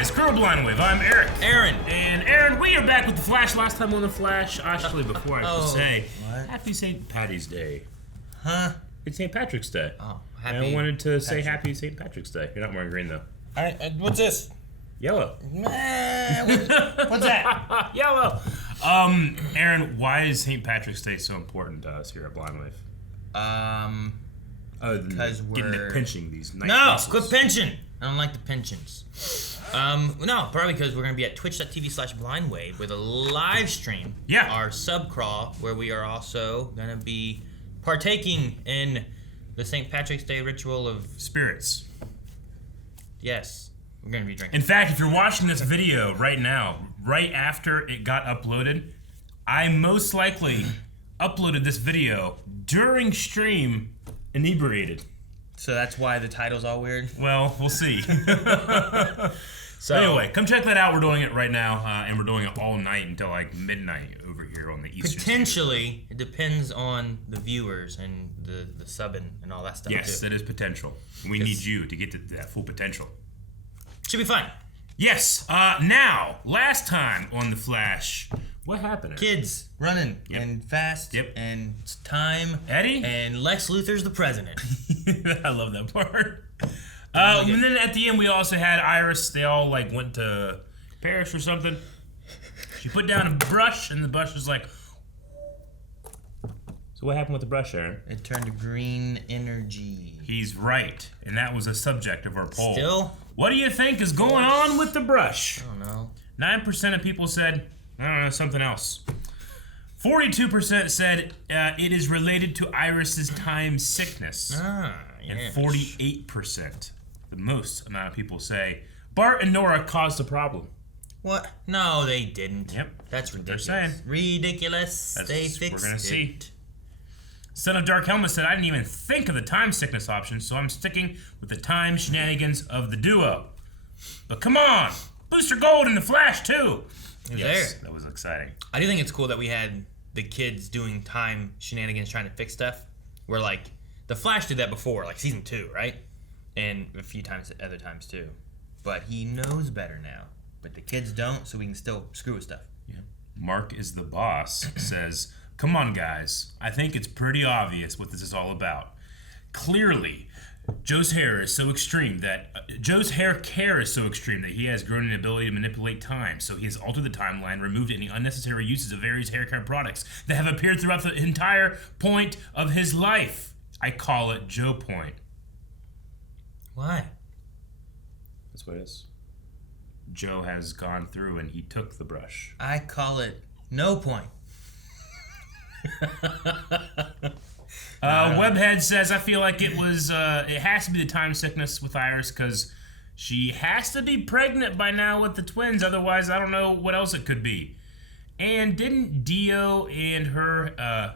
guys, Girl Blind Wave. I'm Eric. Aaron. And Aaron, we are back with The Flash. Last time on The Flash, actually, before I have to say, what? Happy St. Patty's Day. Huh? It's St. Patrick's Day. Oh, and I wanted to say Happy St. Patrick's Day. You're not wearing green, though. Alright, what's this? Yellow. What's that? Yellow. Aaron, why is St. Patrick's Day so important to us here at Blind Wave? Because we're getting to pinching these nice No, muscles. quit pinching. I don't like the pensions. No, probably because we're gonna be at twitch.tv/blindwave with a live stream. Yeah. Our sub crawl, where we are also gonna be partaking in the St. Patrick's Day ritual of spirits. Yes, we're gonna be drinking. In fact, if you're watching this video right now, right after it got uploaded, I most likely uploaded this video during stream inebriated. So that's why the title's all weird? Well, we'll see. So anyway, come check that out. We're doing it right now, and we're doing it all night until like midnight over here on the Eastern Potentially, it depends on the viewers and the subbing and all that stuff. Yes, too. that is potential. We need you to get to that full potential. Should be fun. Yes. Now, last time on The Flash, what happened? Kids running and fast and it's time. Eddie? And Lex Luthor's the president. I love that part. And then at the end, we also had Iris. They all like went to Paris or something. She put down a brush, and the brush was like. So what happened with the brush, Aaron? It turned to green energy. He's right, and that was a subject of our poll. Still? What do you think is going on with the brush? I don't know. 9% of people said, I don't know, something else. 42% said it is related to Iris's time sickness. Yes. And 48%, the most amount of people say, Bart and Nora caused the problem. What? No, they didn't. Yep. That's ridiculous. They're saying. Ridiculous. That's they what fixed we're gonna it. see. Son of Dark Helmet said, I didn't even think of the time sickness option, so I'm sticking with the time shenanigans of the duo. But come on, Booster Gold in the Flash too. Yes, that was exciting. I do think it's cool that we had the kids doing time shenanigans trying to fix stuff. Where like the Flash did that before, like season 2, right? And a few times other times too. But he knows better now. But the kids don't, so we can still screw with stuff. Yeah. Mark is the boss says, come on guys, I think it's pretty obvious what this is all about. Clearly, Joe's hair is so extreme that Joe's hair care is so extreme that he has grown an ability to manipulate time. So he has altered the timeline, removed any unnecessary uses of various hair care products that have appeared throughout the entire point of his life. I call it Joe Point. Why? That's what it is. Joe has gone through and he took the brush. I call it no point. Webhead says, I feel like it was, it has to be the time sickness with Iris because she has to be pregnant by now with the twins. Otherwise, I don't know what else it could be. And didn't Dio and her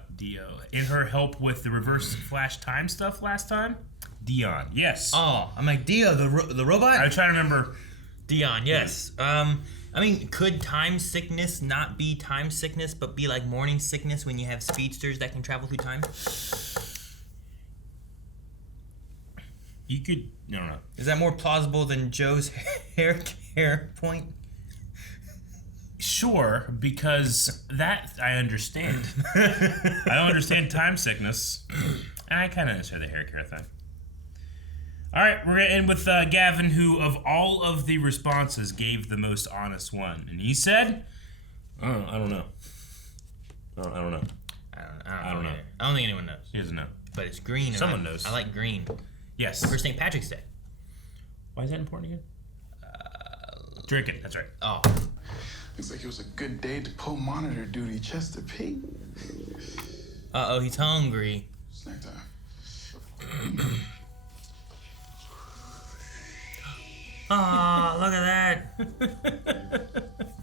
help with the reverse Flash time stuff last time? Dion, yes. Oh, I'm like, Dio, the robot? I was trying to remember. Dion, yes. I mean, could time sickness not be time sickness, but be like morning sickness when you have speedsters that can travel through time? You could, no. Is that more plausible than Joe's hair point? Sure, because that I understand. I don't understand time sickness. And I kind of understand the hair care thing. All right, we're going to end with Gavin, who of all of the responses gave the most honest one. And he said, I don't know. I don't know. I don't know. I don't think anyone knows. He doesn't know. But it's green. And Someone knows. I like green. Yes. For St. Patrick's Day. Why is that important again? Drink it. That's right. Oh. Looks like it was a good day to pull monitor duty, Chester P. Uh-oh, he's hungry. Snack time. Aw, look at that.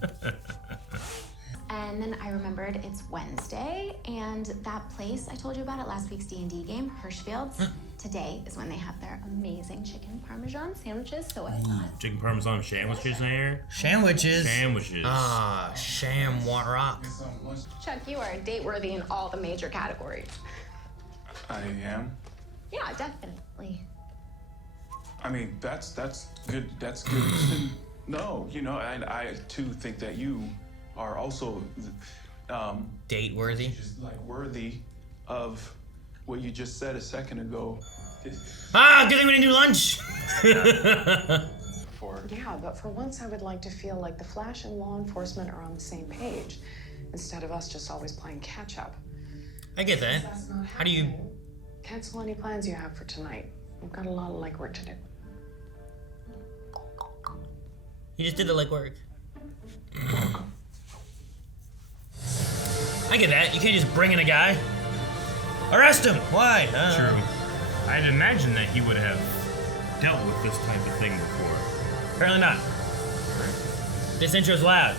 And then I remembered it's Wednesday, and that place I told you about at last week's D&D game, Hirschfield's, today is when they have their amazing chicken parmesan sandwiches, so I thought... Chicken parmesan sandwiches there? Sandwiches. Sandwiches. Ah, shamrock rock. Chuck, you are date-worthy in all the major categories. I am? Yeah, definitely. I mean, that's good. That's good. No, you know, and I too think that you are also Date worthy. just like worthy of what you just said a second ago. Ah, good thing we didn't do lunch. For Yeah, but for once I would like to feel like the Flash and law enforcement are on the same page, instead of us just always playing catch up. I get that. How do you? Cancel any plans you have for tonight. We've got a lot of legwork to do. You just did the legwork. I get that. You can't just bring in a guy. Arrest him. Why? True. I'd imagine that he would have dealt with this type of thing before. Apparently not. This intro's loud.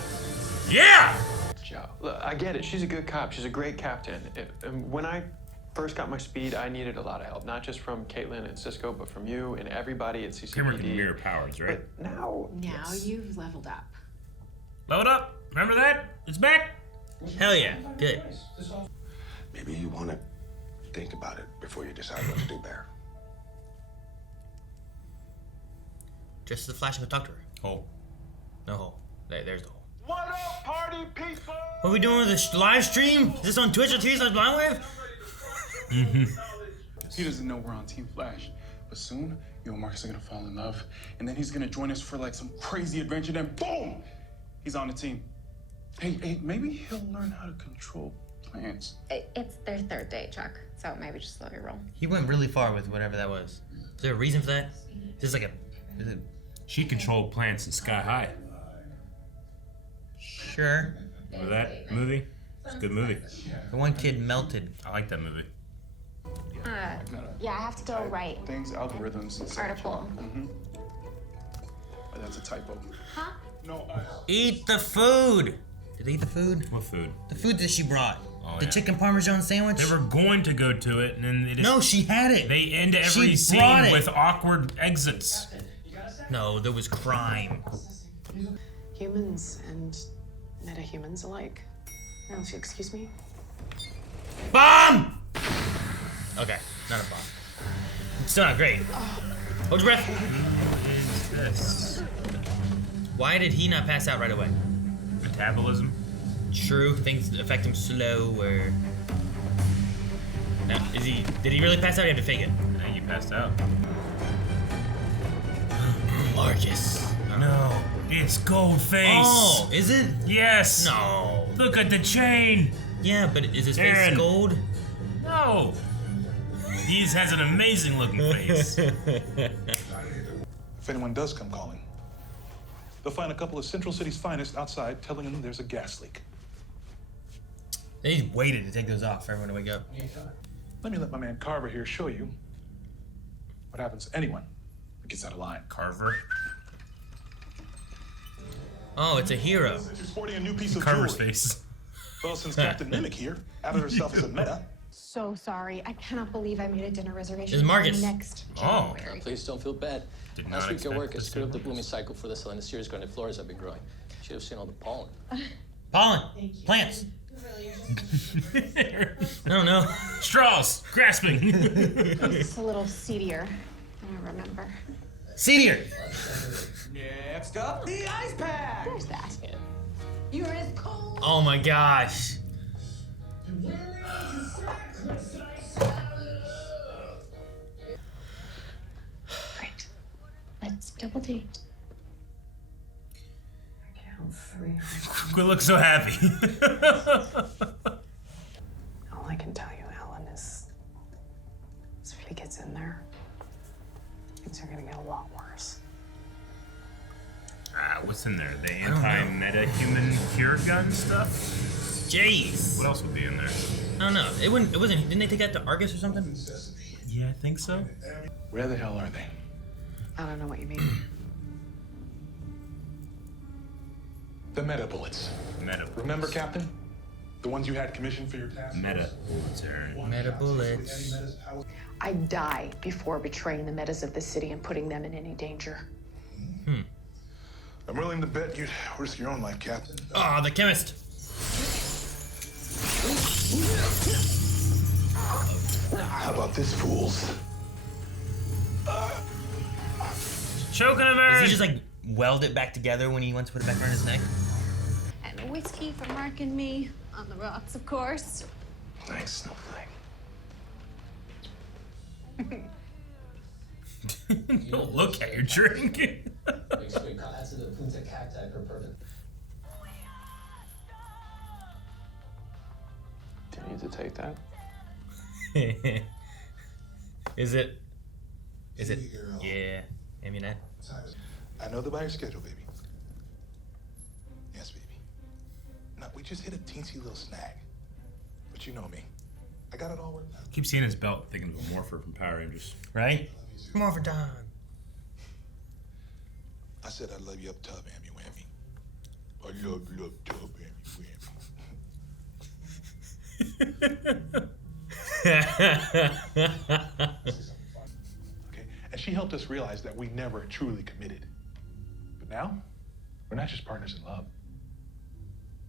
Yeah! Joe, look, I get it. She's a good cop. She's a great captain. And when I first got my speed, I needed a lot of help, not just from Caitlin and Cisco, but from you and everybody at CCPD. Cameron can mirror powers, right? But now, Now you've leveled up. Load up. Remember that? It's back. Hell yeah. Good. Maybe you want to think about it before you decide what to do, Bear. Just the Flash and talk to her. Oh. No hole. There's the hole. what up, party people? What are we doing with this live stream? Is this on Twitch or TV/Blindwave? He doesn't know we're on Team Flash, but soon you and Marcus are gonna fall in love, and then he's gonna join us for like some crazy adventure. Then boom, he's on the team. Hey, maybe he'll learn how to control plants. It's their third date, Chuck, so maybe just slow your roll. He went really far with whatever that was. Is there a reason for that? Is this like a? Is it? She controlled plants in Sky High. Sure. Remember that movie? It's a good movie. The one kid melted. I like that movie. Yeah, I have to go right. Things, algorithms, and such. Article. That's a typo. Huh? No, Eat the food. Did they eat the food? What food? The food that she brought. Oh, The yeah. chicken parmesan sandwich. They were going to go to it, and then they just, No, she had it. they end every She brought scene it. with awkward exits. No, there was crime. Humans and metahumans alike. Now, if you excuse me. Bomb! Okay, not a bomb. It's still not great. Hold your breath. Yes. Why did he not pass out right away? Metabolism. True, things affect him slower. Now, did he really pass out? Or you have to fake it. Now you passed out. Marcus. No, it's Goldface. Oh, is it? Yes. No. Look at the chain. Yeah, but is his Aaron. face gold? No. He has an amazing looking face. If anyone does come calling, they'll find a couple of Central City's finest outside telling them there's a gas leak. They just waited to take those off for everyone to wake up. Let me let my man Carver here show you what happens to anyone that gets out of line. Carver. Oh, it's a hero. She's sporting a new piece of Carver's jewelry. face. Well, since Captain Mimic here outed herself as a meta, So sorry. I cannot believe I made a dinner reservation It's Marcus. for next Oh. January. Please don't feel bad. Did not Last week expect at work, I this screwed up the to- blooming cycle for the Series grandiflores I've been growing. Should have seen all the pollen. Pollen. Plants. No, no. Straws. Grasping. It's a little seedier than I remember. Seedier. next up, the ice pack. There's that. You're as cold. Oh my gosh. Great. Let's double date. Count three. We look so happy. All I can tell you, Alan, is if he gets in there, things are gonna get a lot worse. What's in there? The anti-meta-human cure gun stuff? Jeez. What else would be in there? I don't know. It wasn't. Didn't they take that to Argus or something? Yeah, I think so. Where the hell are they? I don't know what you mean. the meta bullets. Meta. Remember, Captain? The ones you had commissioned for your task? Meta. Aaron. Meta bullets. I'd die before betraying the metas of the city and putting them in any danger. I'm willing to bet you'd risk your own life, Captain. Oh, the chemist. How about this, fools? Choking him, Is Aaron. he just like weld it back together when he wants to put it back around his neck. And a whiskey for Mark and me. On the rocks, of course. Nice snowflake. Don't look at your drink. Do you need to take that? Is it? Yeah. Amunet. I know the buyer schedule, baby. Yes, baby. No, we just hit a teensy little snag. But you know me. I got it all worked out. Keep seeing his belt, thinking of a Morpher from Power Rangers. Right? More for Don. I said I love you up tub, Amy Whammy. I love you up tub, Amy Whammy. Okay, and she helped us realize that we never truly committed. But now, we're not just partners in love.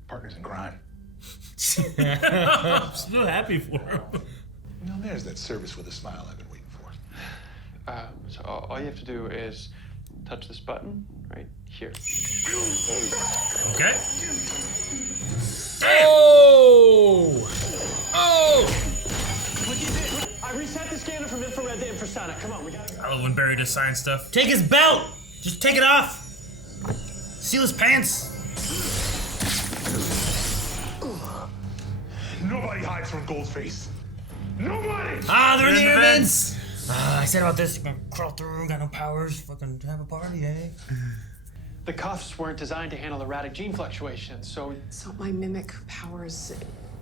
Partners in crime. I'm so happy for him. You know, there's that service with a smile I've been waiting for. So all you have to do is touch this button right here. Okay. Oh! Oh! I reset the scanner from infrared to infrasonic. Come on, we got it. I love when Barry does science stuff. Take his belt! Just take it off! Seal his pants! Nobody hides from Goldface. Nobody! Ah, they're in the air vents! I said about this, you can crawl through, got no powers, fucking have a party, eh? The cuffs weren't designed to handle erratic gene fluctuations, so So my mimic powers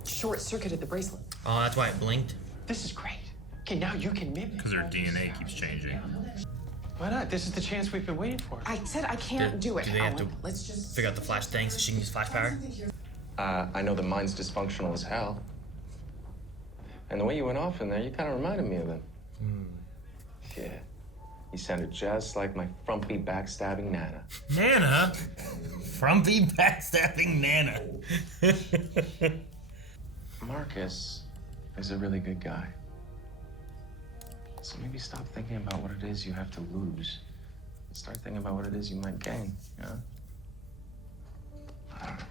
short-circuited the bracelet. Oh, that's why it blinked. this is great. Okay, now you can mimic. Because their DNA keeps changing. Why not? This is the chance we've been waiting for. I said I can't do it, Do they have Alan. to Let's just figure out the flash thing so she can use flash power? I know the mind's dysfunctional as hell. And the way you went off in there, you kind of reminded me of him. Yeah. You sounded just like my frumpy backstabbing Nana. Nana? Frumpy backstabbing Nana. Marcus is a really good guy. So maybe stop thinking about what it is you have to lose and start thinking about what it is you might gain, you know? I don't know.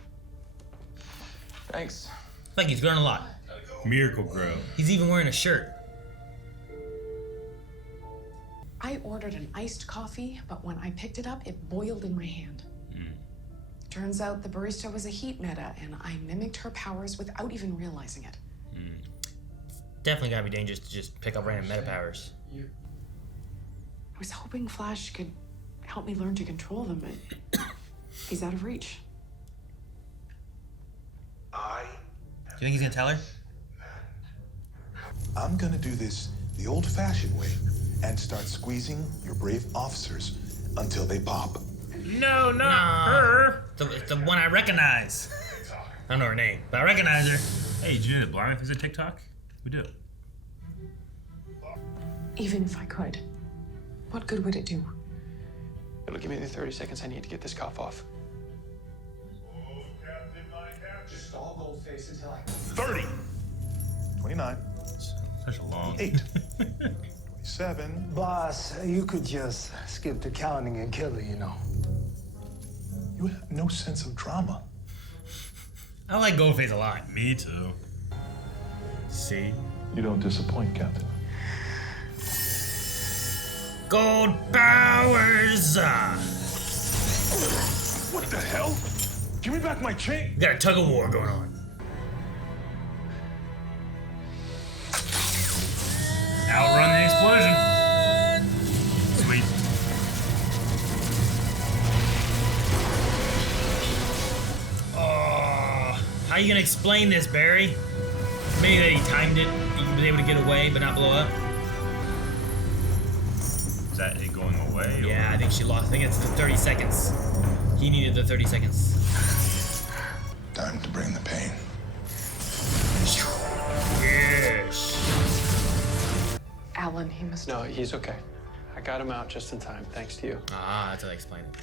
Thanks. Like he's grown a lot. Miracle Grow. He's even wearing a shirt. I ordered an iced coffee, but when I picked it up, it boiled in my hand. Turns out the barista was a heat meta, and I mimicked her powers without even realizing it. Definitely gotta be dangerous to just pick up random meta powers. I was hoping Flash could help me learn to control them, but he's out of reach. Do you think he's gonna tell her? I'm gonna do this the old-fashioned way and start squeezing your brave officers until they pop. No, not her. The one I recognize. I don't know her name, but I recognize her. Hey, did you know that Blind is a TikTok? We do. Even if I could, what good would it do? It'll give me the 30 seconds I need to get this cough off. Just stall Goldface until I... 30. 29. Such a long. 8. 27. Boss, you could just skip the counting and kill it, you know. You have no sense of drama. I like Goldface a lot. Me too. See? You don't disappoint, Captain. Gold powers! What the hell? Give me back my chain. We got a tug of war going on. Outrun the explosion. Sweet. Oh, how you gonna explain this, Barry? Maybe that he timed it, he was able to get away but not blow up. Is that it going away? or- Yeah, I think she lost. I think it's the 30 seconds. He needed the 30 seconds. Time to bring the pain. Yes. Alan, he must... No, he's okay. I got him out just in time, thanks to you. Ah, that's how they explain it.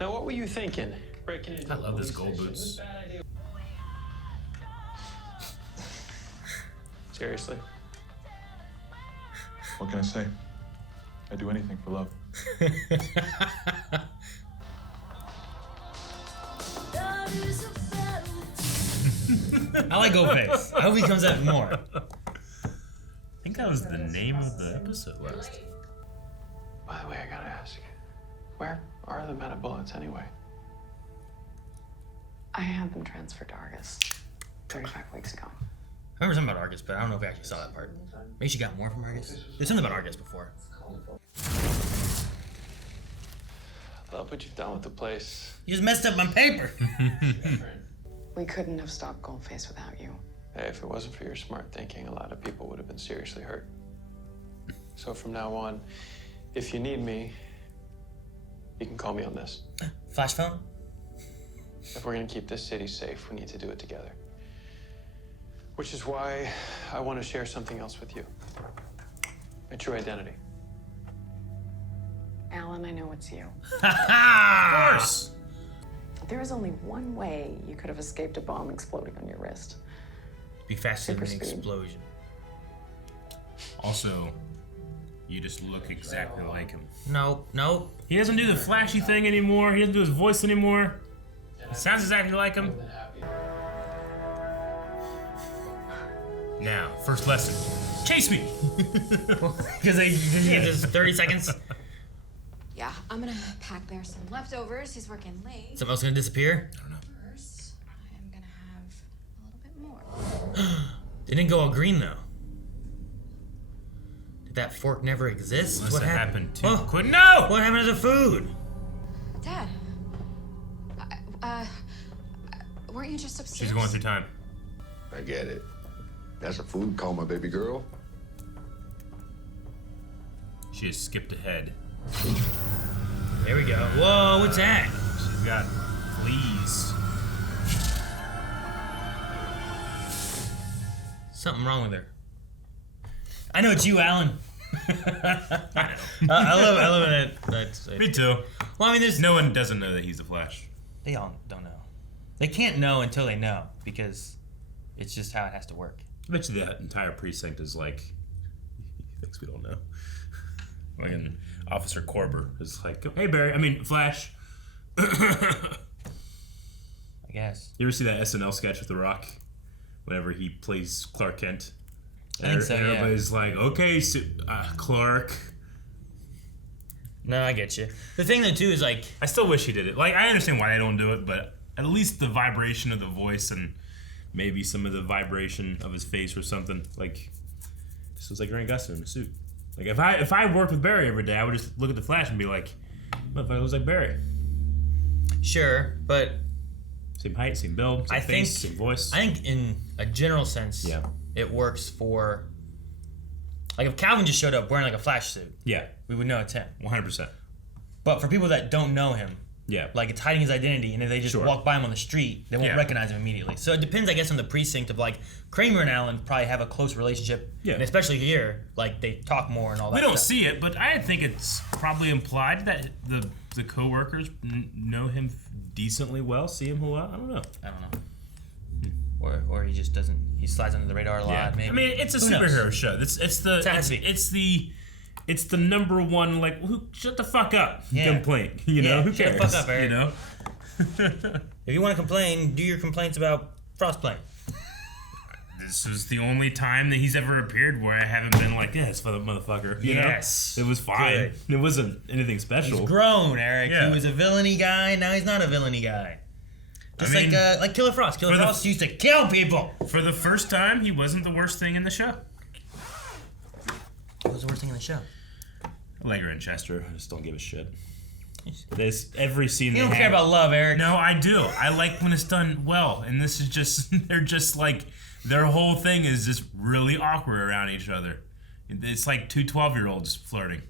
Now, what were you thinking? Breaking into I love this gold boots. Seriously. What can I say? I do anything for love. like Goldface. I hope he comes out more. I think that was the name of the episode last. By the way, I gotta ask, where are the meta bullets anyway? I had them transferred to Argus 35 weeks ago. I remember something about Argus, but I don't know if we actually saw that part. Maybe she got more from Argus. There's something about Argus before. Love what you've done with the place. You just messed up my paper. We couldn't have stopped Goldface without you. Hey, if it wasn't for your smart thinking, a lot of people would have been seriously hurt. So from now on, if you need me, you can call me on this. Flash phone? If we're gonna keep this city safe, we need to do it together. Which is why I want to share something else with you. My true identity. Alan, I know it's you. Of course. There is only one way you could have escaped a bomb exploding on your wrist. Be faster than an Super speed. explosion. Also, you just look exactly like him. No. He doesn't do the flashy thing anymore. He doesn't do his voice anymore. He sounds exactly like him. Now, first lesson. Chase me! Because he had just 30 seconds. Yeah, I'm gonna pack Bear some leftovers. He's working late. Something else gonna disappear? I don't know. First, I'm gonna have a little bit more. They didn't go all green though. Did that fork never exist? Must What have happened? happened too quick. No! What happened to the food? Dad, weren't you just upstairs? She's going through time. I get it. That's a food coma, baby girl. She has skipped ahead. There we go. Whoa, what's that? She's got fleas. Something wrong with her. I know it's you, Alan. I love that. Me too. Well, I mean, there's No one doesn't know that he's the Flash. They all don't know. They can't know until they know because it's just how it has to work. I bet you the entire precinct is like, he thinks we don't know. Like, Officer Corber is like, hey Flash. I guess. You ever see that SNL sketch with The Rock? Whenever he plays Clark Kent. I think so, and yeah. everybody's like, okay, Clark. No, I get you. The thing though too is like, I still wish he did it. Like, I understand why they don't do it, but at least the vibration of the voice and maybe some of the vibration of his face or something. Like, this was like Grant Gustin in a suit. Like, if I worked with Barry every day, I would just look at the Flash and be like, motherfucker looks like Barry. sure, but Same height, same build, same face, same voice. I think in a general sense, it works for, like if Calvin just showed up wearing like a Flash suit, we would know it's him. 100%. But for people that don't know him, Yeah. like it's hiding his identity, and if they just walk by him on the street, they won't recognize him immediately. So it depends, I guess, on the precinct of like Kramer and Allen probably have a close relationship. Yeah. And especially here, like they talk more and all that. We don't stuff. see it, but I think it's probably implied that the coworkers know him decently well, see him a lot. I don't know. Or he just doesn't. He slides under the radar a lot. Maybe. I mean, it's a Who knows? superhero show. It's the number one, like, shut the fuck up complaint. You know, who Shut cares? the fuck up, Eric. You know. If you want to complain, do your complaints about Frostplane. This was the only time that he's ever appeared where I haven't been like, yeah, it's for the motherfucker. You know? It was fine. Good. It wasn't anything special. He's grown, Eric. Yeah. He was a villainy guy. Now he's not a villainy guy. Just I mean, like Killer Frost. Killer Frost used to kill people. For the first time, he wasn't the worst thing in the show. What was the worst thing in the show? Allegra and Chester. I just don't give a shit. There's every scene. You don't care about love, Eric. No, I do. I like when it's done well, and this is just they're just like their whole thing is just really awkward around each other. It's like two 12-year-olds flirting,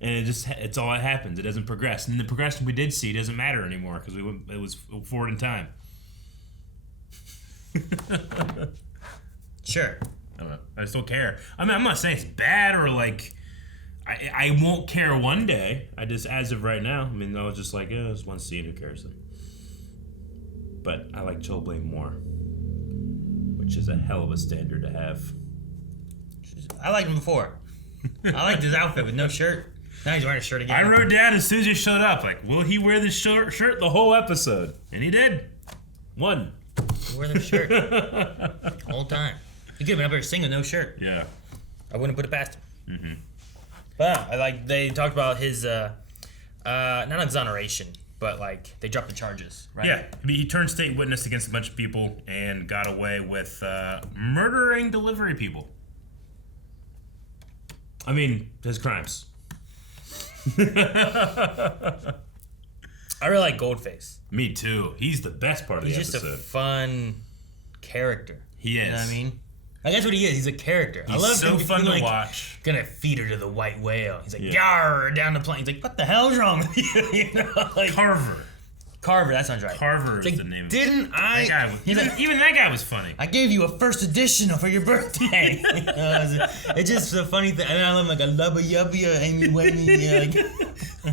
and it's all that happens. It doesn't progress, and the progression we did see doesn't matter anymore because it was forward in time. Sure. I don't know. I just don't care. I mean, I'm not saying it's bad or like. I won't care one day. I just, as of right now, I mean, I was just like, there's one scene, who cares then? But I like Joel Blaine more, which is a hell of a standard to have. I liked him before. I liked his outfit with no shirt. Now he's wearing a shirt again. I wrote down as soon as you showed up, like, will he wear this shirt the whole episode? And he did. One. Wear their shirt. Whole time. He could have been up there singing no shirt. Yeah. I wouldn't put it past him. Mm-hmm. But I like they talked about his not exoneration, but like they dropped the charges, right? Yeah, he turned state witness against a bunch of people and got away with murdering delivery people. I mean, his crimes. I really like Goldface. Me too. He's the best part of the episode. He's just a fun character. He is. You know what I mean? Like, that's what he is. He's a character. He's I love so him fun being to like, watch. Gonna feed her to the white whale. He's like, yar, down the plane. He's like, what the hell's wrong with you? You know, like, Carver, that sounds right. Carver is like, the name. Didn't I? That guy was, even that guy was funny. I gave you a first edition for your birthday. It's just a funny thing. And I love him like a lubba yubba, Amy Wayne.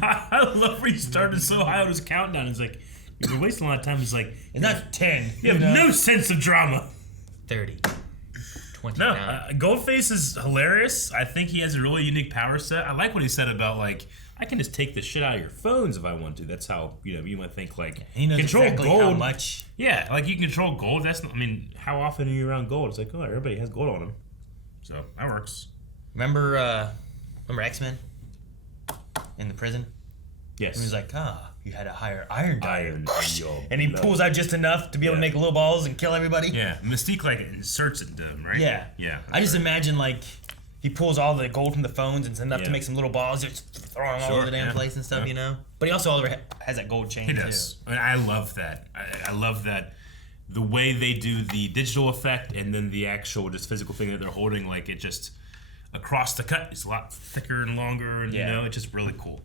I love where he started so high on his countdown. He's like, you're wasting a lot of time. He's like, it's not 10. You have no sense of drama. 30. 29. No, Goldface is hilarious. I think he has a really unique power set. I like what he said about, like, I can just take the shit out of your phones if I want to. That's how, you might think, like, he knows control exactly gold. how much. Yeah, like, you can control gold. That's not, I mean, how often are you around gold? It's like, oh, everybody has gold on them. So, that works. Remember X-Men? In the prison? Yes. He was like, you had a higher iron diet. And he pulls out just enough to be able to make little balls and kill everybody. Yeah, Mystique, like, inserts it into him, right? Yeah. Yeah. I just imagine, like, he pulls all the gold from the phones and it's enough to make some little balls, just throwing them all over the damn place and stuff, you know? But he also has that gold chain, He does. And I love that. I love that the way they do the digital effect and then the actual just physical thing that they're holding, like, it just, across the cut, it's a lot thicker and longer, and, it's just really cool.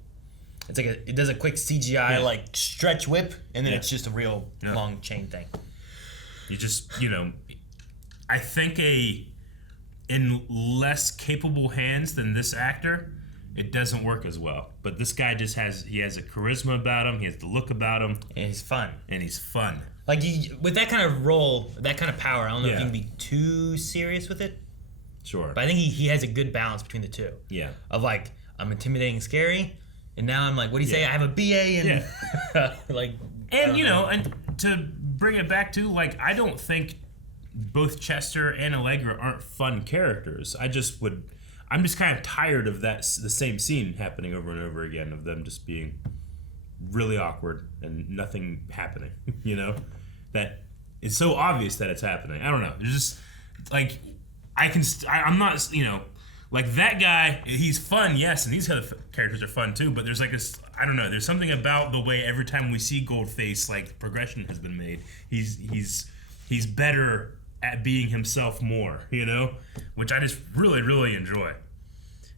It's like it does a quick CGI like stretch whip, and then it's just a real long chain thing. You just, I think in less capable hands than this actor, it doesn't work as well. But this guy just has a charisma about him. He has the look about him, and he's fun. Like with that kind of role, that kind of power, I don't know if you can be too serious with it. Sure. But I think he has a good balance between the two. Yeah. Of like, I'm intimidating and scary. And now I'm like, what do you say? I have a BA in and to bring it back to, like, I don't think both Chester and Allegra aren't fun characters. I'm just kind of tired of the same scene happening over and over again, of them just being really awkward and nothing happening. That it's so obvious that it's happening. I don't know. There's just like I'm not. Like, that guy, he's fun, yes, and these other characters are fun too, but there's like this, I don't know, there's something about the way every time we see Goldface, like, progression has been made. He's better at being himself more, which I just really, really enjoy.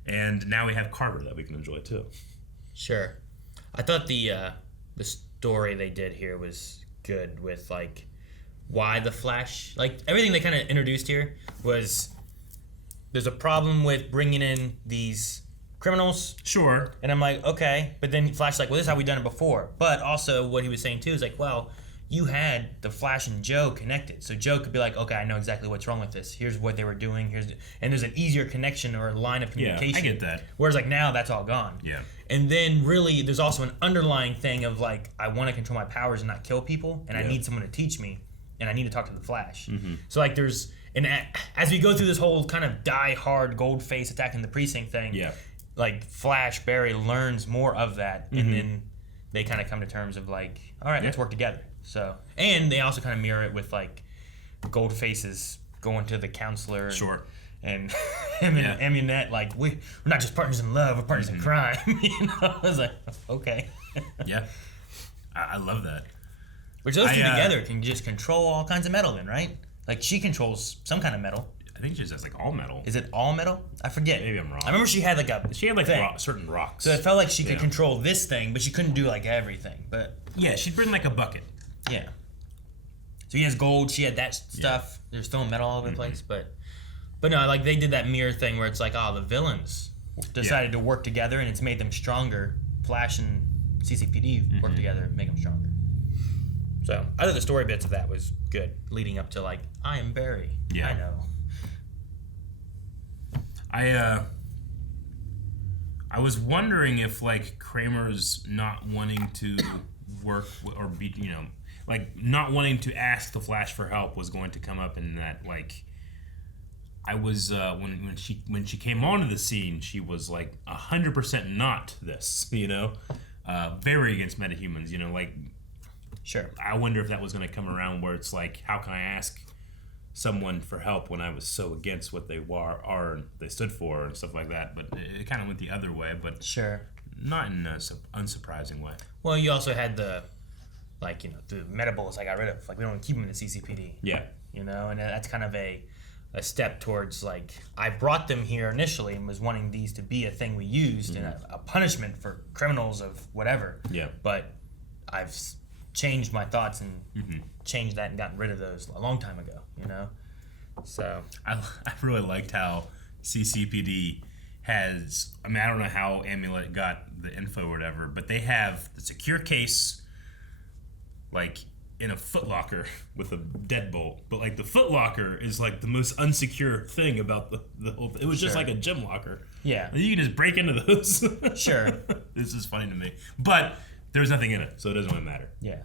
And now we have Carver that we can enjoy too. Sure. I thought the story they did here was good with, like, why the Flash, like, everything they kind of introduced here was... There's a problem with bringing in these criminals. Sure. And I'm like, okay. But then Flash's like, well, this is how we've done it before. But also what he was saying, too, is like, well, you had the Flash and Joe connected. So Joe could be like, okay, I know exactly what's wrong with this. Here's what they were doing. And there's an easier connection or line of communication. Yeah, I get that. Whereas, like, now that's all gone. Yeah. And then, really, there's also an underlying thing of, like, I want to control my powers and not kill people. And I need someone to teach me. And I need to talk to the Flash. Mm-hmm. So, like, there's... And as we go through this whole kind of die-hard Goldface attacking the precinct thing, like, Flash, Barry learns more of that, and then they kind of come to terms of, like, all right, let's work together. So, and they also kind of mirror it with, like, Goldface's going to the counselor. Sure. And him and Amunet, like, we're not just partners in love, we're partners in crime. I was like, okay. Yeah. I love that. Which those two together can just control all kinds of metal then, right? Like, she controls some kind of metal. I think she just has, like, all metal. Is it all metal? I forget. Maybe I'm wrong. I remember she had, like, certain rocks. So it felt like she could control this thing, but she couldn't do, like, everything. But yeah, she'd bring, like, a bucket. Yeah. So he has gold. She had that stuff. There's still metal all over the place. But no, like, they did that mirror thing where it's like, the villains decided to work together, and it's made them stronger. Flash and CCPD work together and make them stronger. So I thought the story bits of that was good, leading up to, like, I am Barry. Yeah. I know. I was wondering if, like, Kramer's not wanting to work or be, like not wanting to ask the Flash for help was going to come up in that. Like, I was when she came onto the scene, she was like 100% not this, very against metahumans, like. Sure. I wonder if that was going to come around where it's like, how can I ask someone for help when I was so against what they are and they stood for and stuff like that. But it kind of went the other way, but sure, not in an unsurprising way. Well, you also had the Metabolus I got rid of. Like, we don't keep them in the CCPD. Yeah. And that's kind of a step towards, like, I brought them here initially and was wanting these to be a thing we used and a punishment for criminals of whatever. Yeah. But I've changed my thoughts and changed that and gotten rid of those a long time ago, So I really liked how CCPD has, I don't know how Amulet got the info or whatever, but they have the secure case like in a footlocker with a deadbolt, but like the footlocker is like the most unsecure thing about the whole thing. It was just like a gym locker. Yeah. And you can just break into those. Sure. This is funny to me. But there was nothing in it, so it doesn't really matter. Yeah.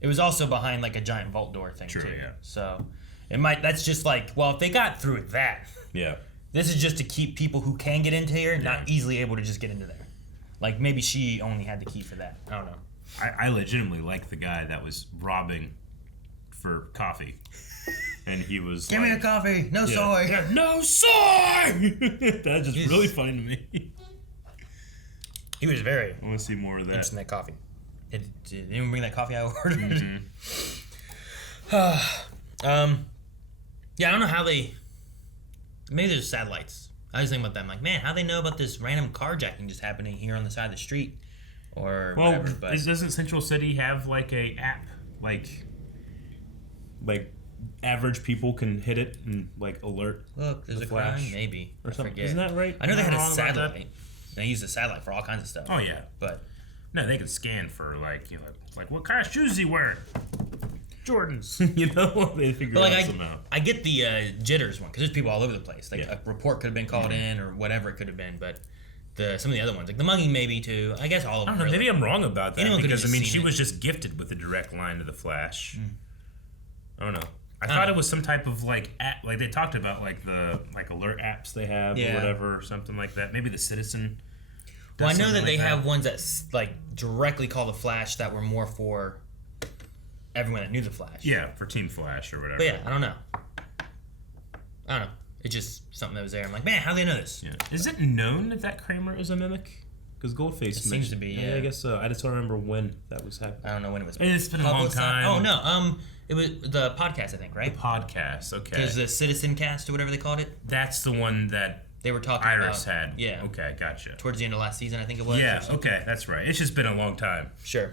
It was also behind like a giant vault door thing too. Yeah. So that's just like, well, if they got through that. Yeah. This is just to keep people who can get into here not easily able to just get into there. Like, maybe she only had the key for that. I don't know. I legitimately like the guy that was robbing for coffee. And he was Give me a coffee. No soy. Yeah, no soy! That's just really funny to me. He was very... I want to see more of that. Interesting, that coffee. Did anyone bring that coffee I ordered? Yeah, I don't know how they... Maybe there's satellites. I was thinking about that. I'm like, man, how do they know about this random carjacking just happening here on the side of the street? Or whatever. But Doesn't Central City have like a app? Like average people can hit it and like alert look, there's the a Flash crime? Maybe. or something. Forget. Isn't that right? I know they Am had a wrong about that? satellite. They used a satellite for all kinds of stuff. Oh yeah, but no, they could scan for like what kind of shoes is he wearing? Jordans. They figure but it like out somehow. I get the jitters one because there's people all over the place. Like a report could have been called in or whatever it could have been, but some of the other ones, like the mugging, maybe too. I guess all of them. I don't know. Maybe I'm wrong about that Anyone because she it. was just gifted with a direct line to the Flash. I don't know. I thought it was some type of like app, like they talked about like the alert apps they have or whatever, or something like that. Maybe the Citizen. Well, I know that they have ones that like directly call the Flash that were more for everyone that knew the Flash. Yeah, for Team Flash or whatever. But yeah, I don't know. It's just something that was there. I'm like, man, how do they know this? Yeah. Is it known that Kramer is a mimic? Because Goldface seems to be. Yeah, I guess so. I just don't remember when that was happening. I don't know when it was. And it's been a long time. Oh no, it was the podcast, I think, right? The podcast, okay. There's the Citizen Cast or whatever they called it. That's the one that they were talking Iris about. had. Yeah. Okay, gotcha. Towards the end of last season, I think it was. Yeah. Okay, that's right. It's just been a long time. Sure.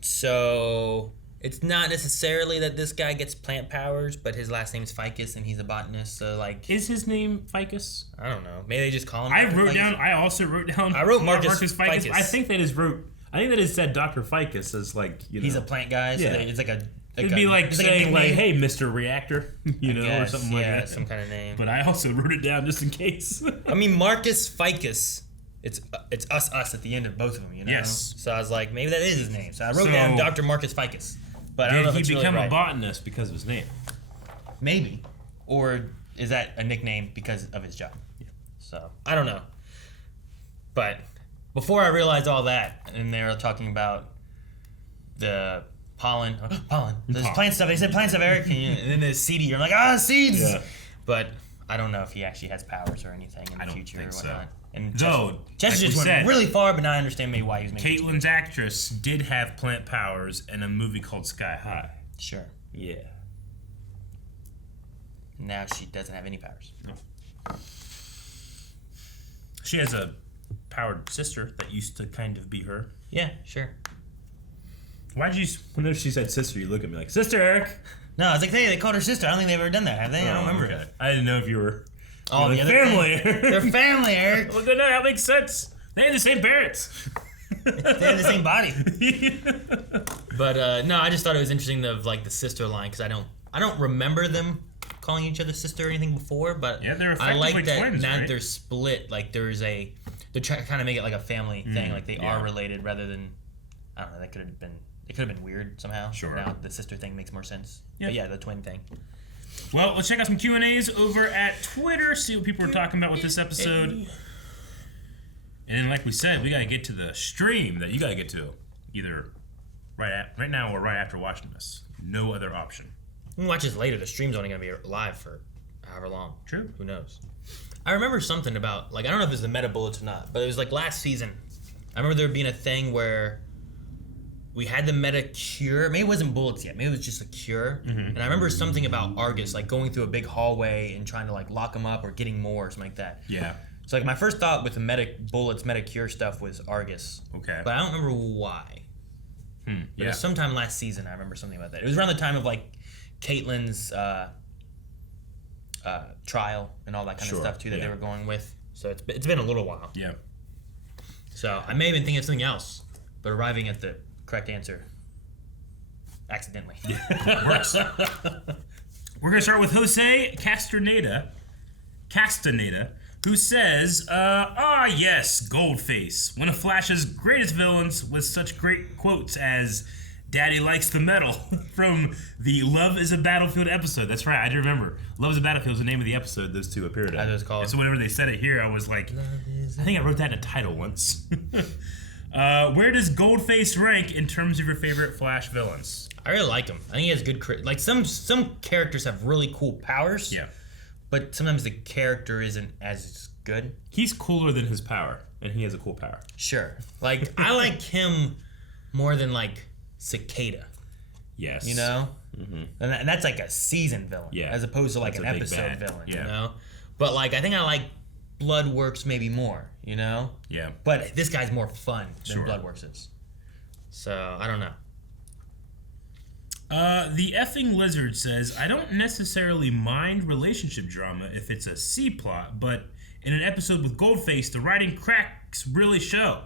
So it's not necessarily that this guy gets plant powers, but his last name is Ficus and he's a botanist. So like, is his name Ficus? I don't know. Maybe they just call him. I also wrote down. I wrote Marcus Ficus. Ficus. I think that it said Dr. Ficus as like He's a plant guy. So it's like a. It'd be like saying like, "Hey, Mr. Reactor," or something like that. Some kind of name. But I also wrote it down just in case. I mean, Marcus Ficus. It's us at the end of both of them, Yes. So I was like, maybe that is his name. So I wrote down Dr. Marcus Ficus. But I don't know if did it's he really become right. a botanist because of his name? Maybe, or is that a nickname because of his job? Yeah. So I don't know. But before I realized all that, and they were talking about the pollen. There's plant stuff. They said plant stuff, Eric. And then there's seedy. You're like, seeds. Yeah. But I don't know if he actually has powers or anything in the future or whatnot. So. And Jess just went really far, but now I understand maybe why he was making Caitlyn's actress did have plant powers in a movie called Sky High. Sure. Yeah. Now she doesn't have any powers. No. She has a powered sister that used to kind of be her. Yeah, sure. Why'd you, whenever she said sister, you look at me like, Sister Eric? No, I was like, hey, they called her sister. I don't think they've ever done that, have they? I don't remember it. I didn't know if you were... Oh, the other family. They're family, Eric. Well, good. That makes sense. They have the same parents. They have the same body. But no, I just thought it was interesting of like the sister line because I don't remember them calling each other sister or anything before. But yeah, they're I like that twins, now right? they're split. Like they're trying to kind of make it like a family thing. Like they are related rather than I don't know. That could have been. It could have been weird somehow. Sure. Now the sister thing makes more sense. Yeah. But yeah, the twin thing. Well, let's check out some Q&As over at Twitter, see what people are talking about with this episode. And then, like we said, we got to get to the stream that you got to get to, either right now or right after watching this. No other option. We can watch this later. The stream's only going to be live for however long. True. Who knows? I remember something about, like, I don't know if it's the meta bullets or not, but it was like last season. I remember there being a thing where we had the meta cure. Maybe it wasn't bullets yet. Maybe it was just a cure. Mm-hmm. And I remember something about Argus, like going through a big hallway and trying to like lock them up or getting more or something like that. Yeah. So like my first thought with the meta bullets, meta cure stuff was Argus. Okay. But I don't remember why. But it was sometime last season I remember something about that. It was around the time of like Caitlyn's trial and all that kind of stuff too that they were going with. So it's been a little while. Yeah. So I may have been thinking of something else, but arriving at the correct answer accidentally. Yeah, works. We're gonna start with Jose Castaneda, who says, yes, Goldface, one of Flash's greatest villains with such great quotes as "Daddy likes the metal" from the Love is a Battlefield episode. That's right, I do remember. Love is a Battlefield is the name of the episode those two appeared in. That's what it's called. So whenever they said it here, I was like, I think I wrote that in a title once. Where does Goldface rank in terms of your favorite Flash villains? I really like him. I think he has good like some characters have really cool powers. Yeah. But sometimes the character isn't as good. He's cooler than his power, and he has a cool power. Sure. Like I like him more than like Cicada. Yes. You know? Mm-hmm. And that's like a season villain. Yeah. As opposed to like That's an a big episode bad. villain. Yeah. You know? But like I think I like Bloodworks maybe more, you know? Yeah. But this guy's more fun than Sure. Bloodworks is. So I don't know. The effing lizard says, I don't necessarily mind relationship drama if it's a C plot, but in an episode with Goldface, the writing cracks really show.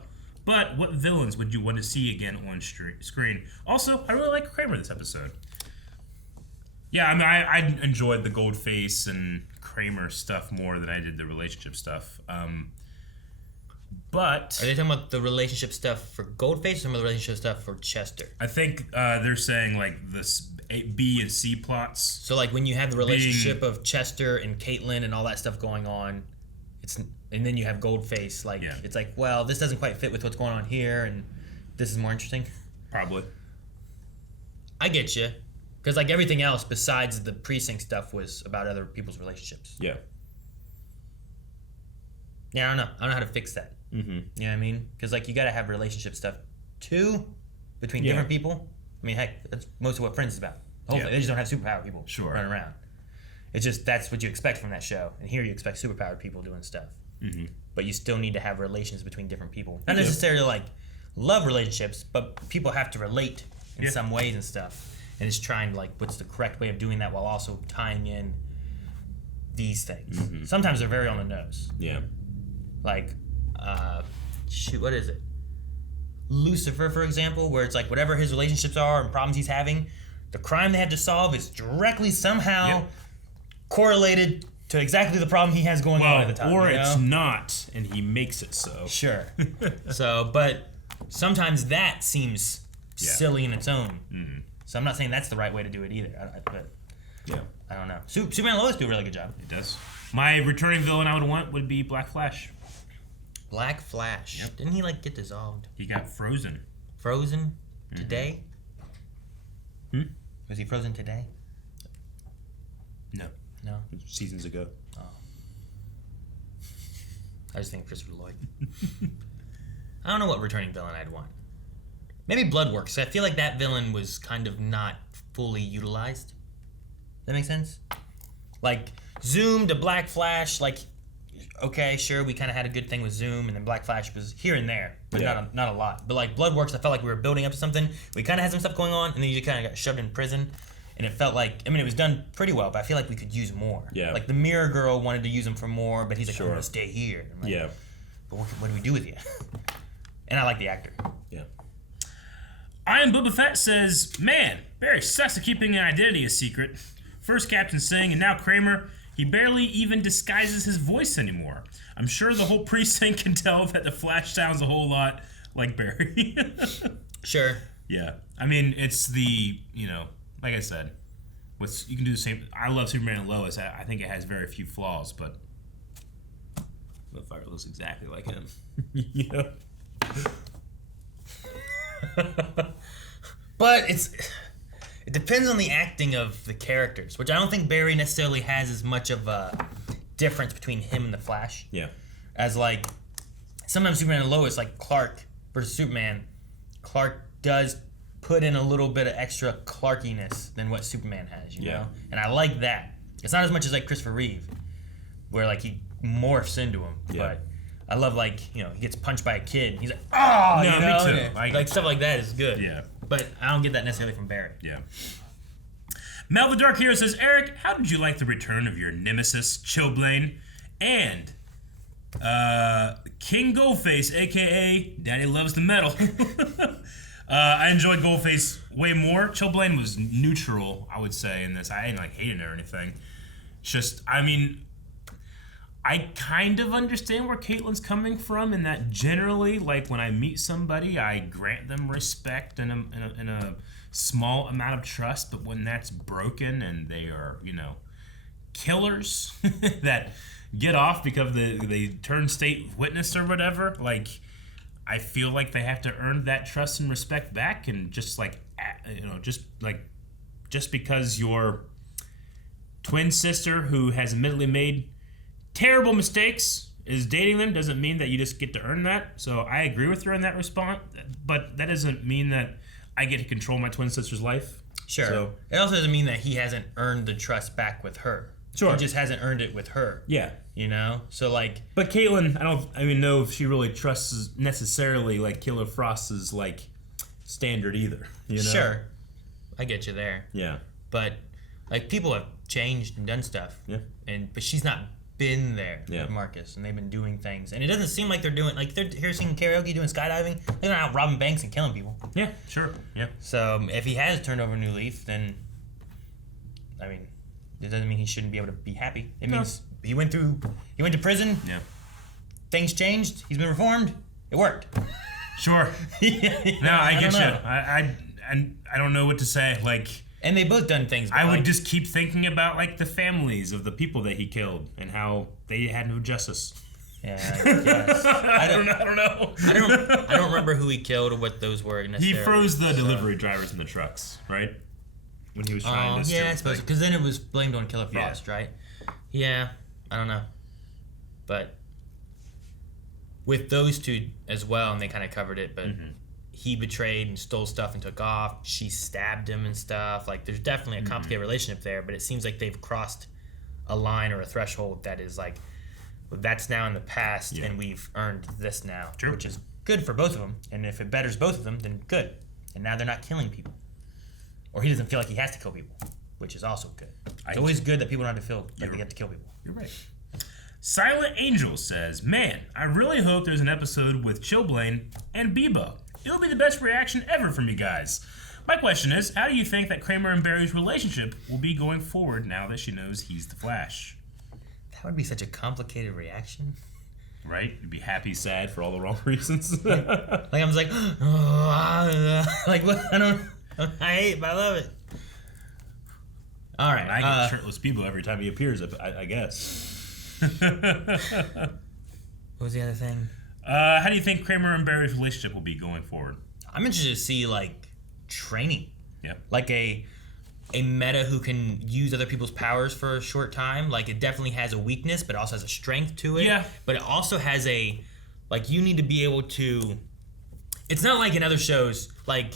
But what villains would you want to see again on screen? Also, I really like Kramer this episode. Yeah, I mean, I enjoyed the Goldface and Kramer stuff more than I did the relationship stuff. But Are they talking about the relationship stuff for Goldface or some of the relationship stuff for Chester? I think they're saying like this B and C plots. So like when you have the relationship of Chester and Caitlyn and all that stuff going on, and then you have Goldface, like it's like, well, this doesn't quite fit with what's going on here, and this is more interesting. Probably. I get you, because like everything else besides the precinct stuff was about other people's relationships. Yeah. Yeah, I don't know. I don't know how to fix that. Mm-hmm. You know what I mean? Because like you got to have relationship stuff too between different people. I mean, heck, that's most of what Friends is about. Hopefully, they just don't have superpower people running around. It's just that's what you expect from that show, and here you expect superpowered people doing stuff. Mm-hmm. But you still need to have relations between different people. Not necessarily like love relationships, but people have to relate in some ways and stuff. And it's trying to like what's the correct way of doing that while also tying in these things. Mm-hmm. Sometimes they're very on the nose. Yeah. Like, what is it? Lucifer, for example, where it's like whatever his relationships are and problems he's having, the crime they have to solve is directly somehow correlated to exactly the problem he has going on at the time. Or you know? it's not, and he makes it so. Sure. So, but sometimes that seems silly in its own. Mm-hmm. So I'm not saying that's the right way to do it either. But I don't know. Superman and Lois do a really good job. It does. My returning villain I would want would be Black Flash. Black Flash. Yep. Didn't he like get dissolved? He got frozen. Frozen today? Hmm? Was he frozen today? No. No. Seasons ago. Oh. I just think Christopher Lloyd. I don't know what returning villain I'd want. Maybe Bloodworks. I feel like that villain was kind of not fully utilized. That make sense? Like Zoom to Black Flash, like okay, sure, we kind of had a good thing with Zoom, and then Black Flash was here and there, but not a lot. But like Bloodworks, I felt like we were building up to something. We kind of had some stuff going on, and then you just kind of got shoved in prison, and it felt like, I mean, it was done pretty well, but I feel like we could use more. Yeah. Like the Mirror Girl wanted to use him for more, but he's like, I'm gonna stay here. I'm like, but what do we do with you? And I like the actor. Yeah. Iron Boba Fett says, man, Barry sucks at keeping an identity a secret. First Captain Singh, and now Kramer. He barely even disguises his voice anymore. I'm sure the whole precinct can tell that the Flash sounds a whole lot like Barry. Sure. Yeah. I mean, it's the, like I said, you can do the same. I love Superman and Lois. I think it has very few flaws, but the fucker looks exactly like him. But it depends on the acting of the characters, which I don't think Barry necessarily has as much of a difference between him and the Flash. Yeah. As like sometimes Superman and Lois, like Clark versus Superman, Clark does put in a little bit of extra Clarkiness than what Superman has, you know? And I like that. It's not as much as like Christopher Reeve, where like he morphs into him. Yeah. But I love like, he gets punched by a kid. He's like, oh, no, you know? me too. Like stuff like that is good. Yeah. But I don't get that necessarily from Barry. Yeah. Mel the Dark Hero says, Eric, how did you like the return of your nemesis, Chillblaine, and King Goldface, a.k.a. Daddy Loves the Metal? I enjoyed Goldface way more. Chillblaine was neutral, I would say, in this. I didn't hate it or anything. It's just, I mean, I kind of understand where Caitlin's coming from in that generally, like, when I meet somebody, I grant them respect and a small amount of trust, but when that's broken and they are, killers that get off because they turn state witness or whatever, like, I feel like they have to earn that trust and respect back, and just because your twin sister who has admittedly made terrible mistakes is dating them doesn't mean that you just get to earn that. So I agree with her in that response, but that doesn't mean that I get to control my twin sister's life. Sure. So, it also doesn't mean that he hasn't earned the trust back with her. Sure. He just hasn't earned it with her. Yeah. So like. But Caitlin, I don't even know if she really trusts necessarily like Killer Frost's like standard either. Sure. I get you there. Yeah. But like people have changed and done stuff. Yeah. But she's not been there with Marcus, and they've been doing things, and it doesn't seem like they're doing they're here singing karaoke, doing skydiving. They're not out robbing banks and killing people. Yeah, sure. Yeah. So if he has turned over a new leaf, then I mean, it doesn't mean he shouldn't be able to be happy. It means he went to prison. Yeah. Things changed. He's been reformed. It worked. Sure. No, I get you. I don't know what to say. Like. And they both done things. I would just keep thinking about like the families of the people that he killed and how they had no justice. Yeah, I guess. I don't know. I don't remember who he killed or what those were necessarily. He froze the delivery drivers in the trucks, right? When he was trying to. Yeah, I suppose because then it was blamed on Killer Frost, right? Yeah, I don't know, but with those two as well, and they kind of covered it, but. Mm-hmm. He betrayed and stole stuff and took off. She stabbed him and stuff. Like, there's definitely a complicated relationship there, but it seems like they've crossed a line or a threshold that is like, well, that's now in the past, and we've earned this now, which is good for both of them. And if it betters both of them, then good. And now they're not killing people, or he doesn't feel like he has to kill people, which is also good. It's always good that people don't have to feel like they have to kill people. You're right. Silent Angel says, "Man, I really hope there's an episode with Chillblaine and Bebo. It'll be the best reaction ever from you guys. My question is, how do you think that Kramer and Barry's relationship will be going forward now that she knows he's the Flash?" That would be such a complicated reaction. Right? You'd be happy, sad for all the wrong reasons. Like I'm just like, like what? I hate it, but I love it. All right. I get shirtless Bebo every time he appears, I guess. What was the other thing? How do you think Kramer and Barry's relationship will be going forward? I'm interested to see like training. Yeah. Like a meta who can use other people's powers for a short time. Like it definitely has a weakness, but it also has a strength to it. Yeah. But it also has a like you need to be able to. It's not like in other shows, like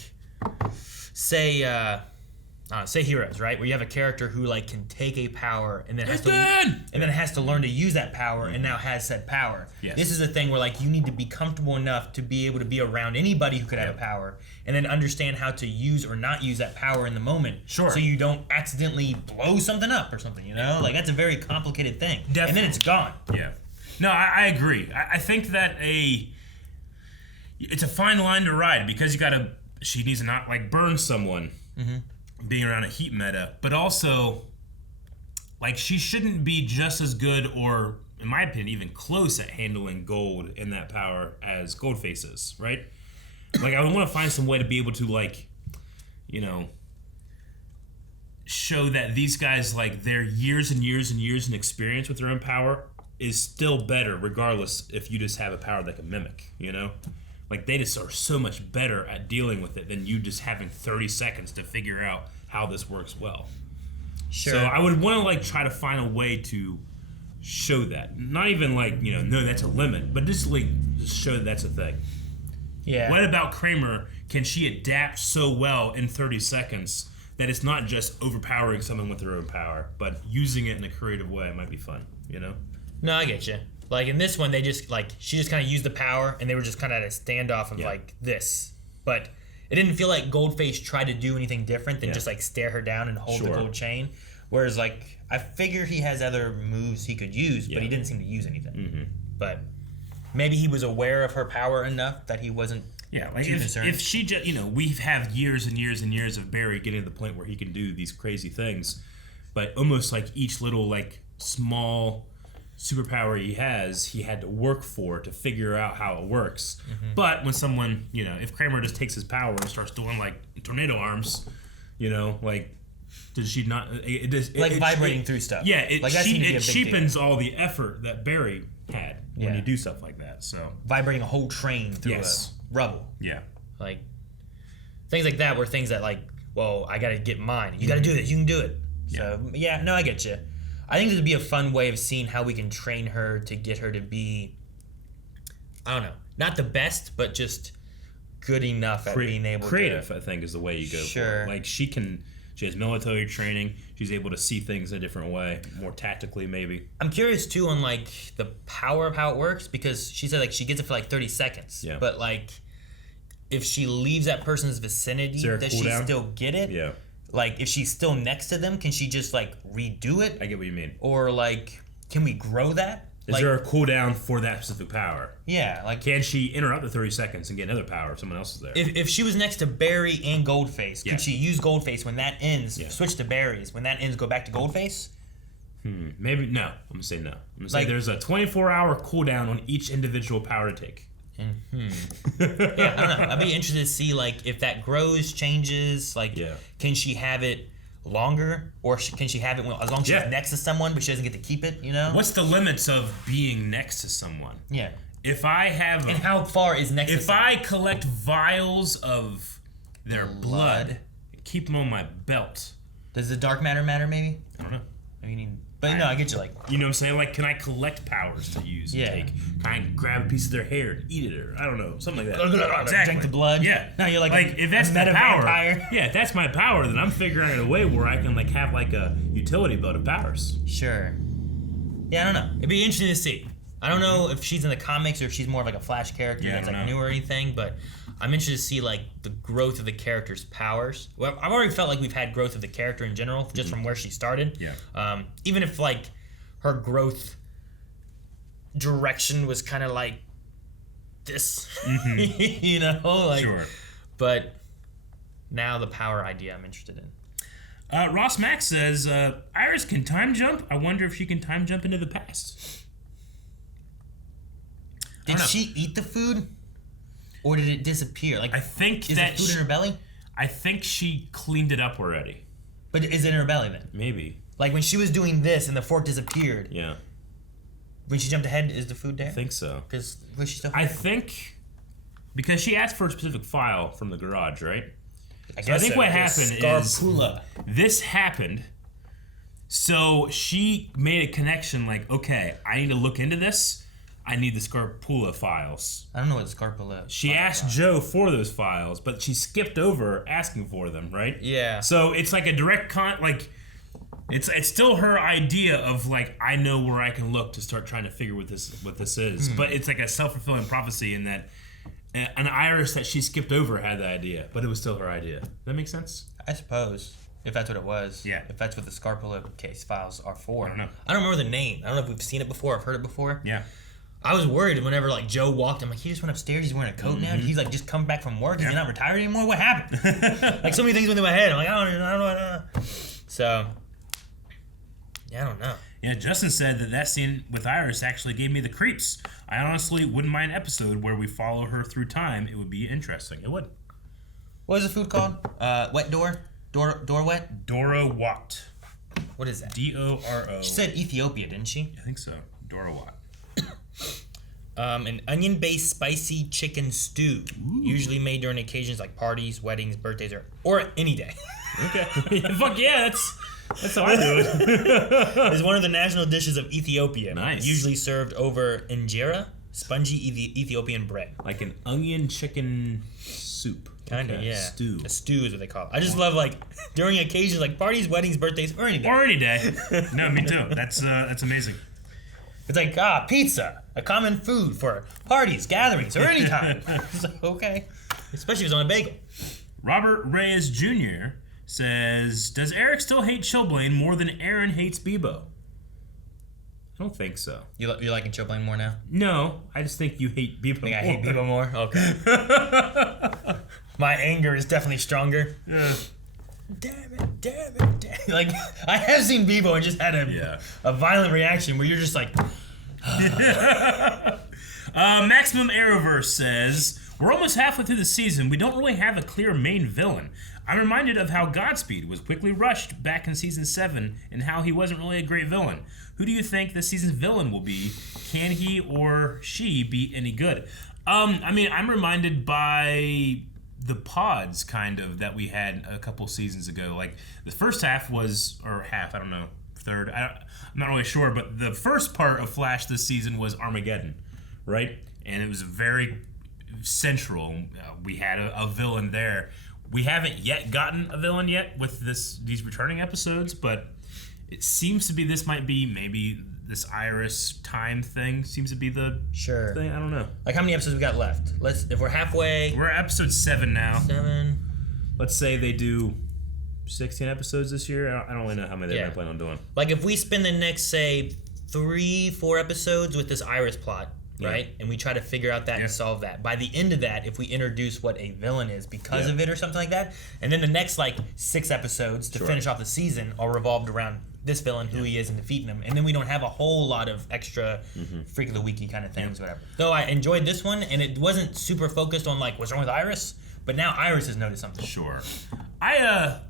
say Heroes, right? Where you have a character who like can take a power and then has to learn to use that power and now has said power. Yes. This is a thing where like you need to be comfortable enough to be able to be around anybody who could have a power and then understand how to use or not use that power in the moment. Sure. So you don't accidentally blow something up or something, you know? Like that's a very complicated thing. Definitely. And then it's gone. Yeah. No, I agree. I think that it's a fine line to ride because she needs to not like burn someone. Mm-hmm. Being around a heat meta, but also like she shouldn't be just as good or in my opinion even close at handling gold in that power as Goldface is, right? Like, I want to find some way to be able to, like, you know, show that these guys, like, their years and years and years in experience with their own power is still better regardless if you just have a power that can mimic, you know? Like, they just are so much better at dealing with it than you just having 30 seconds to figure out how this works well. Sure. So I would want to, like, try to find a way to show that. Not even, like, you know, no, that's a limit, but just, like, just show that that's a thing. Yeah. What about Kramer? Can she adapt so well in 30 seconds that it's not just overpowering someone with their own power, but using it in a creative way might be fun, you know? No, I get you. Like, in this one, they just, like, she just kind of used the power, and they were just kind of at a standoff of, like, this. But it didn't feel like Goldface tried to do anything different than just, like, stare her down and hold the gold chain. Whereas, like, I figure he has other moves he could use, but he didn't seem to use anything. Mm-hmm. But maybe he was aware of her power enough that he wasn't like too concerned. if she just, you know, we have years and years and years of Barry getting to the point where he can do these crazy things, but almost like each little, like, small superpower he had to work for to figure out how it works. Mm-hmm. But when someone, you know, if Kramer just takes his power and starts doing, like, tornado arms, you know, like, does she not... vibrating through stuff. Yeah, it like, that seemed to be a big cheapens deal. all the effort that Barry had when you do stuff like that. So vibrating a whole train through a rubble. Yeah. Like, things like that were things that, like, well, I got to get mine. You got to do this. You can do it. So, yeah, no, I get you. I think this would be a fun way of seeing how we can train her to get her to be, I don't know, not the best, but just good enough at being able creative, to... I think, is the way you go Sure. for it. Like, she has military training. She's able to see things in a different way, more tactically, maybe. I'm curious, too, on, like, the power of how it works, because she said, like, she gets it for, like, 30 seconds. Yeah. But, like, if she leaves that person's vicinity, does she still get it? Yeah. Like, if she's still next to them, can she just, like, redo it? I get what you mean. Or, like, can we grow that? Is like, there a cooldown for that specific power? Yeah, like... Can she interrupt the 30 seconds and get another power if someone else is there? If she was next to Barry and Goldface, could she use Goldface when that ends, switch to Barry's, when that ends, go back to Goldface? Maybe, no. I'm going to say no. I'm going to say Like- there's a 24-hour cooldown on each individual power to take. Yeah, I don't know. I'd be interested to see, like, if that grows, changes, like, can she have it longer, or can she have it as long as she's next to someone, but she doesn't get to keep it, you know? What's the limits of being next to someone? Yeah. If I have... And how far is next to If someone? I collect vials of their blood, keep them on my belt. Does the dark matter maybe? I don't know. Maybe you need... But no, I get you, like... You know what I'm saying? Like, can I collect powers to use and take? Can I grab a piece of their hair and eat it, or I don't know, something like that. Exactly. Drink the blood? Yeah. Now you're like if that's a the meta power, vampire. yeah, if that's my power, then I'm figuring out a way where I can, like, have, like, a utility belt of powers. Sure. Yeah, I don't know. It'd be interesting to see. I don't know if she's in the comics or if she's more of like a Flash character that's like new or anything, but I'm interested to see like the growth of the character's powers. Well, I've already felt like we've had growth of the character in general, just from where she started. Yeah. Even if like her growth direction was kind of like this, you know, like. Sure. But now the power idea I'm interested in. Ross Mack says, Iris can time jump. I wonder if she can time jump into the past. Did she eat the food, or did it disappear? Like, I think is that the food in her belly? I think she cleaned it up already. But is it in her belly then? Maybe. Like when she was doing this and the fork disappeared. Yeah. When she jumped ahead, is the food there? I think so. Because was she still? I think because she asked for a specific file from the garage, right? I think what happened is this happened. So she made a connection like, okay, I need to look into this. I need the Scarpula files. I don't know what Scarpula is. She asked Joe for those files, but she skipped over asking for them, right? Yeah. So it's like a direct it's still her idea of like, I know where I can look to start trying to figure what this is. But it's like a self-fulfilling prophecy in that an Iris that she skipped over had the idea, but it was still her idea. Does that make sense? I suppose. If that's what it was. Yeah. If that's what the Scarpula case files are for. I don't know. I don't remember the name. I don't know if we've seen it before. I've heard it before. Yeah. I was worried whenever like Joe walked. I'm like, he just went upstairs. He's wearing a coat now. He's like just come back from work. He's not retired anymore. What happened? Like so many things went through my head. I'm like, I don't know. So, yeah, I don't know. Yeah, Justin said that scene with Iris actually gave me the creeps. I honestly wouldn't mind an episode where we follow her through time. It would be interesting. It would. What is the food called? Wet door? Door wet? Dora Wat. What is that? Doro. She said Ethiopia, didn't she? I think so. Dora Wat. An onion-based spicy chicken stew, usually made during occasions like parties, weddings, birthdays, or any day. Okay. Fuck yeah, that's how I do it. Is one of the national dishes of Ethiopia. Nice. Usually served over injera, spongy Ethiopian bread. Like an onion chicken soup. Kinda, Okay. yeah. Stew. A stew is what they call it. I just love like during occasions like parties, weddings, birthdays, or any day. Or any day. No, me too. That's amazing. It's like pizza, a common food for parties, gatherings, or any time. So, okay, especially if it's on a bagel. Robert Reyes Jr. says, does Eric still hate Chillblaine more than Aaron hates Bebo? I don't think so. You're liking Chillblaine more now? No, I just think you hate Bebo Think more. I hate Bebo more? Okay. My anger is definitely stronger. Yeah. Damn it. Like, I have seen Bebo and just had a violent reaction where you're just like... Maximum Arrowverse says, we're almost halfway through the season. We don't really have a clear main villain. I'm reminded of how Godspeed was quickly rushed back in season 7 and how he wasn't really a great villain. Who do you think this season's villain will be? Can he or she be any good? I mean, I'm reminded by the pods kind of that we had a couple seasons ago. Like the first half was, or half, I don't know, third. I'm not really sure, but the first part of Flash this season was Armageddon, right? And it was very central. We had a villain there. We haven't yet gotten a villain yet with these returning episodes, but it seems to be this might be maybe this Iris time thing seems to be the thing. I don't know. Like how many episodes we got left? If we're halfway. We're at episode 7 now. 7. Let's say they do 16 episodes this year. I don't really know how many they might plan on doing. Like if we spend the next say 3-4 episodes with this Iris plot, right? And we try to figure out that and solve that. By the end of that, if we introduce what a villain is because of it or something like that, and then the next like 6 episodes to finish off the season are revolved around this villain, who he is, and defeating him, and then we don't have a whole lot of extra freak of the weeky kind of things, whatever. Though I enjoyed this one, and it wasn't super focused on like what's wrong with Iris, but now Iris has noticed something. Sure. I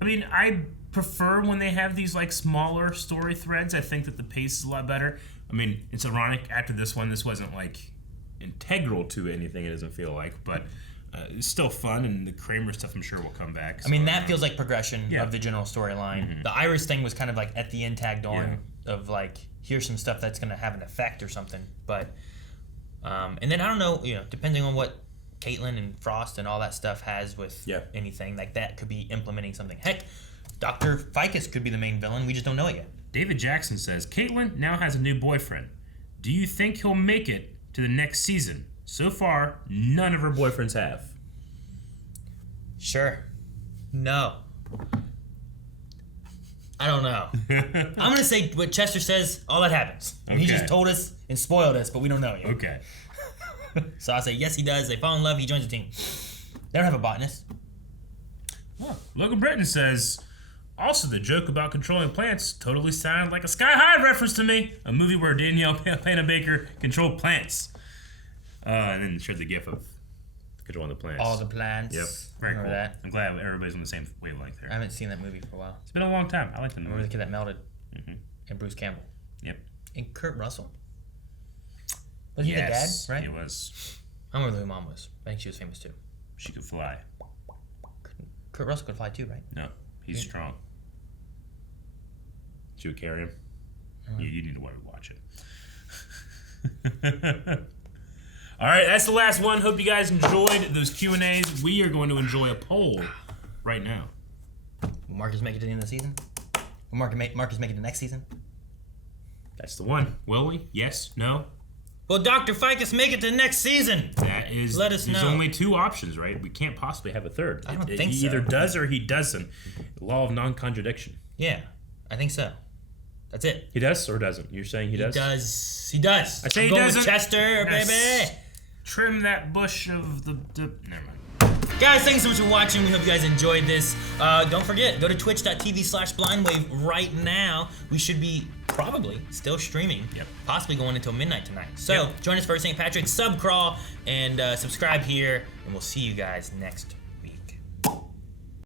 mean, I prefer when they have these like smaller story threads. I think that the pace is a lot better. I mean, it's ironic after this one, this wasn't like integral to anything. It doesn't feel like, but it's still fun, and the Kramer stuff I'm sure will come back. I mean, that feels like progression of the general storyline. The Iris thing was kind of like at the end tagged on of like, here's some stuff that's going to have an effect or something. But, and then I don't know, depending on what Caitlin and Frost and all that stuff has with anything, like that could be implementing something. Heck, Dr. Ficus could be the main villain. We just don't know it yet. David Jackson says, Caitlin now has a new boyfriend. Do you think he'll make it to the next season? So far, none of her boyfriends have. Sure. No. I don't know. I'm going to say what Chester says, all that happens. And he just told us and spoiled us, but we don't know yet. Okay. So I'll say, yes, he does. They fall in love. He joins the team. They don't have a botanist. Well, Logan Britton says, also, the joke about controlling plants totally sounded like a Sky High reference to me. A movie where Danielle Panabaker controlled plants. And then shared the gif of controlling the plants. All the plants. Yep. Very cool. That. I'm glad everybody's on the same wavelength there. I haven't seen that movie for a while. It's been a long time. I like the movie. I remember the kid that melted. And Bruce Campbell. Yep. And Kurt Russell. Was he the dad, right? He was. I don't remember who mom was. I think she was famous too. She could fly. Kurt Russell could fly too, right? No. He's strong. She would carry him. You need to watch it. All right, that's the last one. Hope you guys enjoyed those Q&As. We are going to enjoy a poll right now. Will Marcus make it to the end of the season? Will Marcus make it to next season? That's the one. Will we? Yes? No? Will Dr. Ficus make it to next season? That is. Let us know. There's only 2 options, right? We can't possibly have a third. I don't think He so. either does or he doesn't. Law of non-contradiction. Yeah, I think so. That's it. He does or doesn't? You're saying he does? He does. I say I'm he going doesn't. with Chester, baby. Trim that bush of the... Never mind. Guys, thanks so much for watching. We hope you guys enjoyed this. Don't forget, go to twitch.tv/blindwave right now. We should be probably still streaming, possibly going until midnight tonight. So join us for St. Patrick's, subcrawl, and subscribe here, and we'll see you guys next